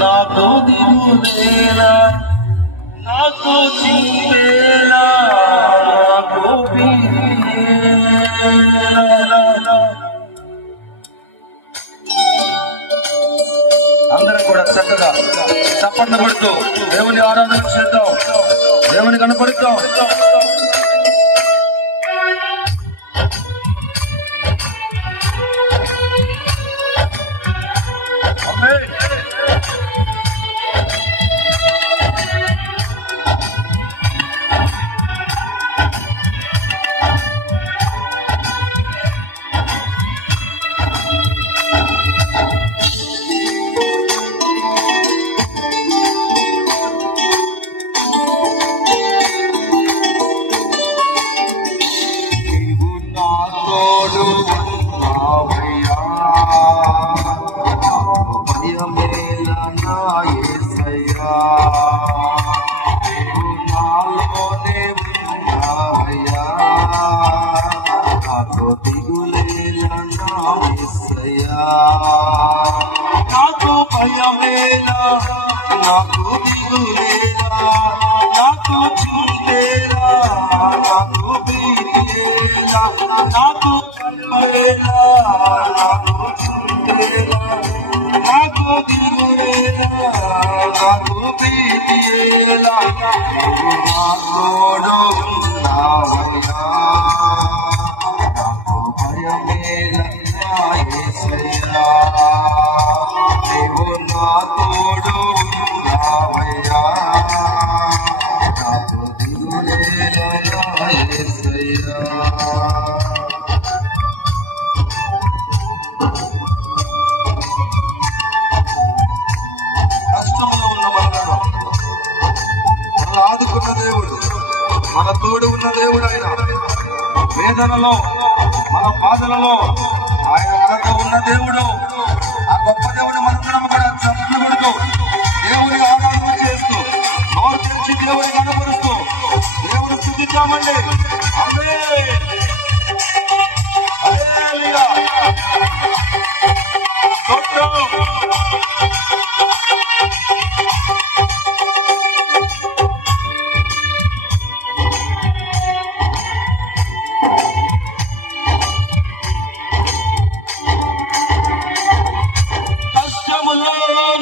నాకు దిగులేలా, నాకు చింపేలా, నాకు అందరం కూడా చక్కగా చప్పట్లు కొడుతూ దేవుని ఆరాధన చేద్దాం, దేవుని కనపడుతాం. నాకు భయమేలా, నాకు దిగులేలా, నాకు చింతేలా, నాకు భీతిలేలా, నాకు భయమేలా, నాకు చింతేలా, నాకు దిగులేలా, నాకు భీతిలేలా, నా తోడు ఉన్నావయ్యా. నాకు భయమేలా యేసయ్యా, నీవు నా తోడు ఉన్నావయ్యా. నాకు దిగులేలా యేసయ్యా. కష్టంలో ఉన్న మనలను మన ఆదుకున్న దేవుడు, మన తోడు ఉన్న దేవుడు ఆయన. వేదనలో, మన బాధలలో ఆయన మనతో ఉన్న దేవుడు. ఆ గొప్ప దేవుడు మనందరం కూడా చప్పట్లు కొడుతూ దేవుని ఆరాధన చేస్తూ నోరు తెరిచి దేవుని కనపరుస్తూ దేవుని స్తుతిద్దామండి.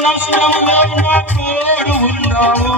నష్టములో నా తోడు ఉన్నావు.